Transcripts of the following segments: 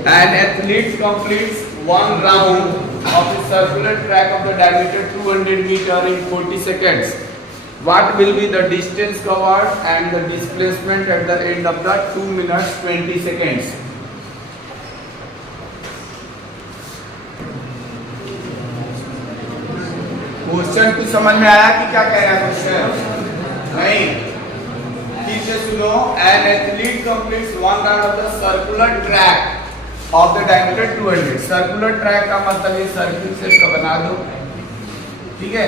An athlete completes one round of a circular track of the diameter 200 meter in 40 seconds. What will be the distance covered and the displacement at the end of the 2 minutes 20 seconds? Question कुछ समझ में आया कि क्या कह रहा है question? नहीं, ठीक से सुनो. An athlete completes one round of the circular track of the diameter 200. Circular track का मतलब ये सर्किल से इसका बना दो, ठीक है.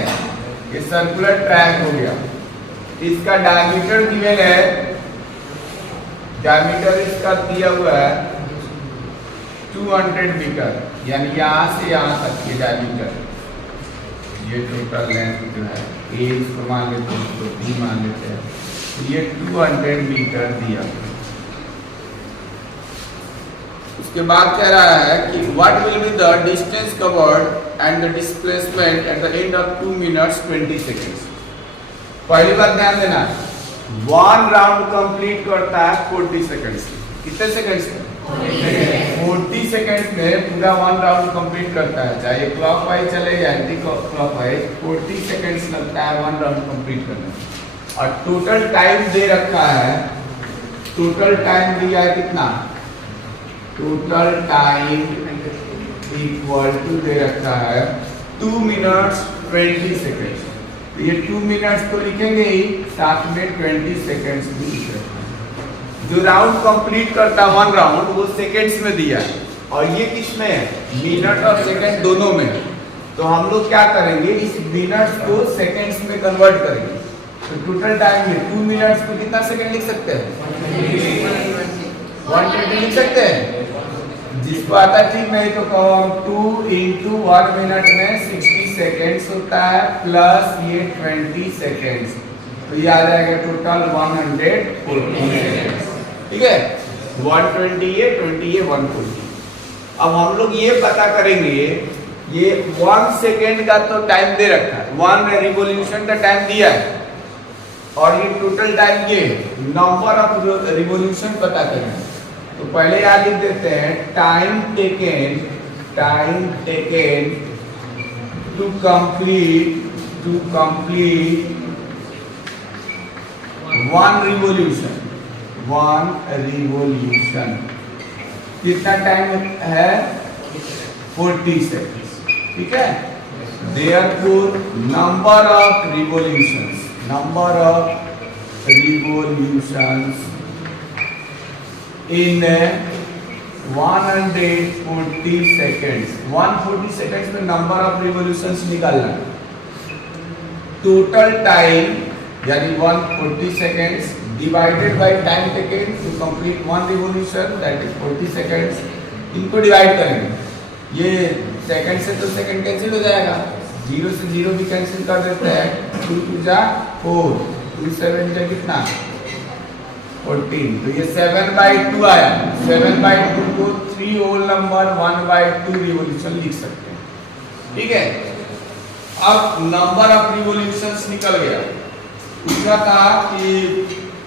ये सर्कुलर ट्रैक हो गया. इसका डायमीटर गिवन है, डायमीटर इसका दिया हुआ है 200 मीटर, यानी यहाँ से यहाँ तक ये डायमीटर. ये टोटल लेंथ जो है ए इसको मान लेते हैं, इसको बी मान लेते हैं. तो ये 200 मीटर दिया. उसके बाद कह रहा है कि what will be the distance covered and the displacement at the end of 2 minutes 20 seconds. पहली बात ध्यान देना, वन राउंड कंप्लीट करता है 40 सेकेंड्स. कितने सेकेंड्स में? 40 सेकेंड्स में पूरा वन राउंड कंप्लीट करता है. चाहे क्लॉकवाइज चले या एंटी क्लॉकवाइज, 40 सेकेंड्स लगता है वन राउंड कंप्लीट करने में. और टोटल टाइम दे रखा है, टोटल टाइम दिया है कितना? टोटल टाइम इक्वल टू दे रखा है 2 मिनट्स 20 सेकेंड्स. ये 2 मिनट्स तो लिखेंगे ही, साथ में 20 सेकेंड्स भी लिख रहे हैं. जो राउंड कंप्लीट करता है वन राउंड, वो सेकेंड्स में दिया है. और ये किस में है? मिनट और सेकेंड दोनों में. तो हम लोग क्या करेंगे, इस मिनट्स को सेकेंड्स में कन्वर्ट करेंगे. तो टोटल टाइम में 2 मिनट्स को कितना सेकेंड लिख सकते हैं? 120 लिख सकते हैं. जिसको आता है ठीक, नहीं तो 2 इंटू 1 मिनट में 60 सेकेंड्स होता है, प्लस ये 20 सेकेंड्स. तो ये आ जाएगा टोटल 140 सेकेंड्स. ठीक है, 120 ये 20 ये 140. अब हम लोग ये पता करेंगे, ये 1 सेकेंड का तो टाइम दे रखा है, 1 रिवॉल्यूशन का टाइम दिया है, और ये टोटल टाइम ये नंबर ऑफ रिवॉल्यूशन पता करें. तो पहले यहाँ लिख देते हैं time taken to complete one revolution. कितना टाइम है? 40 सेकेंड्स. ठीक है. Therefore number of revolutions in 140 seconds. 140 seconds में नंबर ऑफ रिवॉल्यूशंस निकालना. टोटल टाइम यानी 140 seconds divided by time taken to complete one revolution, that is 40 seconds. इनको divide करेंगे. ये सेकंड से तो सेकंड कैंसिल हो जाएगा, 0 से 0 भी कैंसिल कर देते हैं. 2 2 जा 4, 2 7 जा कितना? 14. तो ये 7/2 आया. 7/2 को 3 होल नंबर 1/2 रिवॉल्यूशन लिख सकते हैं. ठीक है. अब नंबर ऑफ रिवॉल्यूशंस निकल गया. पूछा था कि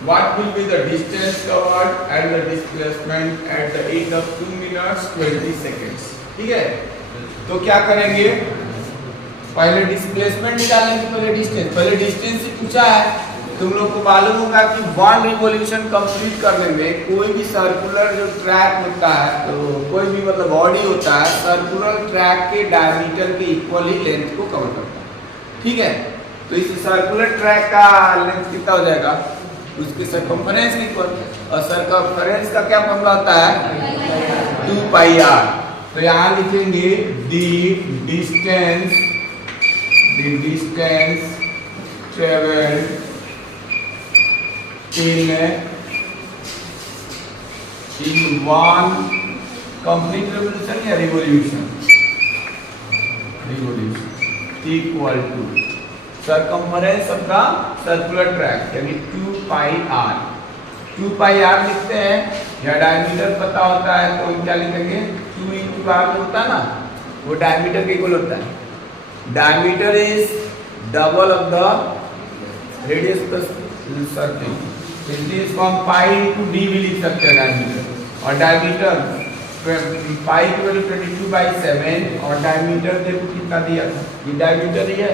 what will be the distance covered and the displacement at the end of 2 minutes 20 seconds. ठीक है. तो क्या करेंगे, पहले डिस्प्लेसमेंट निकालने से पहले डिस्टेंस ही पूछा है. तुम लोग को मालूम होगा कि वन रिवॉल्यूशन कंप्लीट करने में कोई भी सर्कुलर जो ट्रैक होता है, तो कोई भी मतलब बॉडी होता है, सर्कुलर ट्रैक के डायमीटर के इक्वल ही लेंथ को कवर करता है. ठीक है. तो इस सर्कुलर ट्रैक का लेंथ कितना हो जाएगा? उसके सर्कम्फरेंस इक्वल. और सर्कम्फरेंस का क्या फॉर्मूला होता है? 2πr. तो यहाँ लिखेंगे the distance travelled in one complete revolution या revolution equal to circumference of the circular track यानी 2πr. 2πr लिखते हैं, या डायमीटर पता होता है तो हम क्या लिखेंगे? 2 into r होता है ना, वो डायमीटर के इक्वल होता है. Diameter is double of the radius plus circle. इसलिए इसको हम पाई इंटू डी भी लिख सकते हैं डायमीटर. और डायमीटर पाई की वैल्यू 22/7 और डायमीटर देखो कितना दिया था, ये डायमीटर ही है,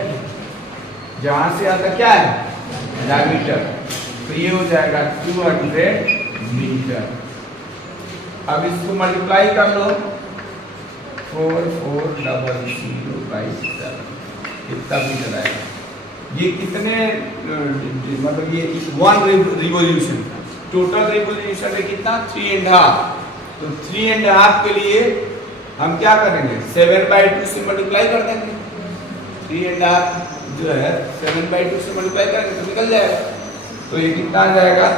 जहां से आता क्या है डायमीटर, तो ये हो जाएगा 200 मीटर। अब इसको मल्टीप्लाई कर लो 4400/7 कितना मीटर आएगा, ये कितने मतलब ये 1 रिवॉल्यूशन, टोटल रिवॉल्यूशन है कितना 3.5, तो 3.5 के लिए हम क्या करेंगे 7/2 से मल्टीप्लाई कर देंगे, 3.5 जो है 7/2 से मल्टीप्लाई करेंगे तो निकल जाएगा, तो ये कितना आ जाएगा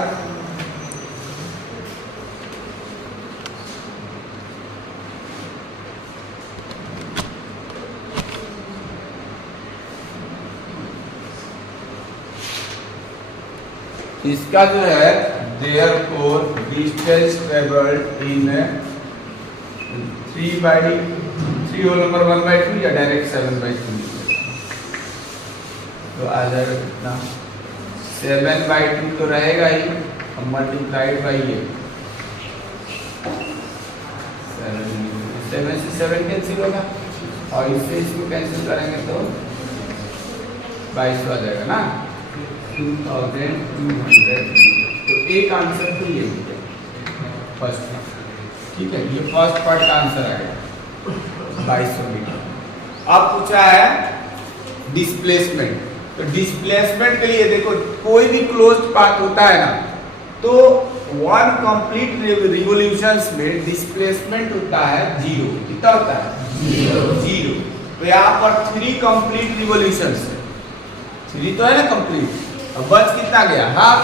इसका जो है therefore distance traveled in 3/3 whole number 1/2 या डायरेक्ट 7/2, तो आ जाएगा कितना 7/2 तो रहेगा ही, अब मल्टीप्लाइड बाई ये 7 से 7 कैंसिल होगा और इससे इसको कैंसिल करेंगे तो 22 आ जाएगा ना 2200, तो एक आंसर तो ये फर्स्ट, ठीक है, ये फर्स्ट पार्ट का आंसर आएगा 2200 मीटर। अब पूछा है डिस्प्लेसमेंट, तो डिस्प्लेसमेंट के लिए देखो कोई भी क्लोज्ड पाथ होता है ना, तो 1 कंप्लीट रिवॉल्यूशंस में डिस्प्लेसमेंट होता है 0, कितना होता है 0, तो यहाँ पर 3 कंप्लीट रिवॉल्यूशंस, 3 तो है ना कंप्लीट, अब बच कितना गया हाफ,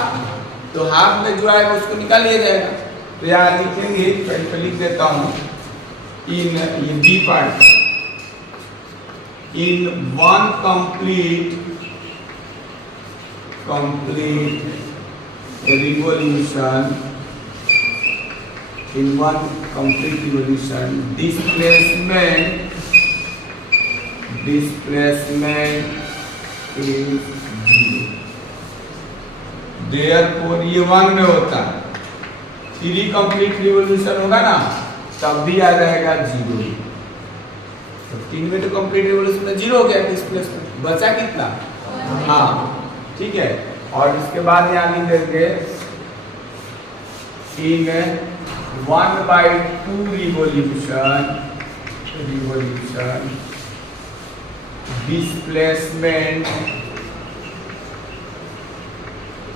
तो हाफ में जो आएगा उसको निकाल लिया जाएगा, तो यहाँ लिखेंगे पहले लिख देता हूँ इन ये B part, in 1 complete revolution, in 1 complete revolution displacement is 0, therefore ये 1 में होता है, 3 कंप्लीट रिवॉल्यूशन होगा ना तब भी आ जाएगा 0, तो 3 में तो कंप्लीट रिवॉल्यूशन में 0 हो गया डिस्प्लेसमेंट, बचा कितना हाँ ठीक है, और इसके बाद यहाँ लिख देंगे इन 1/2 रिवॉल्यूशन डिस्प्लेसमेंट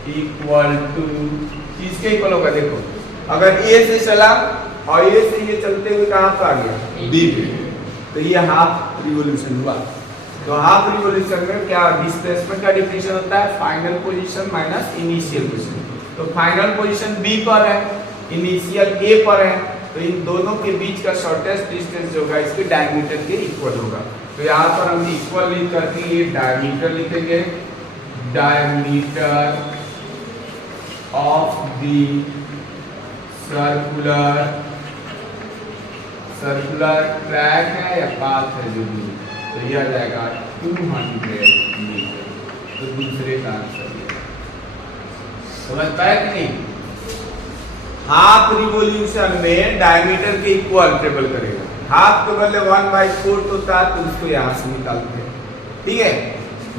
इक्वल टू, किसके इक्वल होगा देखो, अगर ए से चला और ए से ये चलते हुए कहाँ पर आ गया बी पे, तो ये हाफ रिवॉल्यूशन हुआ, तो हाफ रिवॉल्यूशन में क्या डिस्प्लेसमेंट का डिफिनेशन होता है final position minus initial position, तो फाइनल पोजीशन बी पर है, इनिशियल ए पर है, तो इन दोनों के बीच का शॉर्टेस्ट डिस्टेंस जो होगा इसके डायमीटर के इक्वल होगा, तो यहाँ पर हम इक्वल लिख करके ये डायमीटर लिखेंगे, diameter of the circular track है या पाथ है जो भी, तो यह आ जाएगा 200 मीटर, तो दूसरे का आंसर समझ पाए कि नहीं, हाफ रिवॉल्यूशन में डायमीटर के इक्वल ट्रेवल करेगा, हाफ के बदले 1/4 होता है तो उसको यहाँ से निकालते हैं, ठीक है,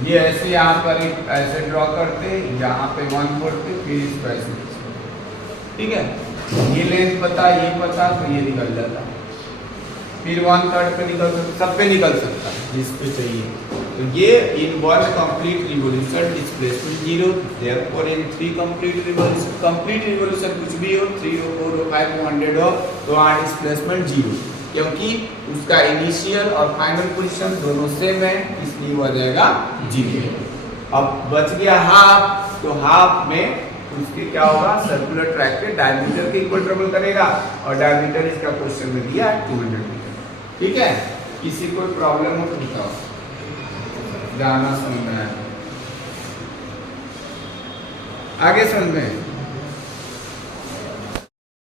ये ऐसे यहाँ पर ऐसे ड्रॉ करते, यहाँ पे 1/4 पे फिर इसको ऐसे, ठीक है, ये लेंथ पता ये पता तो ये निकल जाता, फिर 1/3 पे निकल सकता, सब पे निकल सकता है जिस पे चाहिए, तो ये इन 1 complete revolution displacement 0, therefore in 3 complete revolution कुछ भी हो 3 हो 4 हो 5 हो 100 हो तो वहाँ डिस्प्लेसमेंट 0, क्योंकि उसका इनिशियल और फाइनल पोजीशन दोनों सेम है इसलिए वो आ जाएगा 0। अब बच गया हाफ, तो हाफ में उसके क्या होगा सर्कुलर ट्रैक के डायमीटर के इक्वल ट्रेवल करेगा, और डायमीटर इसका क्वेश्चन में दिया है 200 मीटर, ठीक है, किसी कोई प्रॉब्लम हो तो बताओ, जाना समझ में आया, आगे समझ में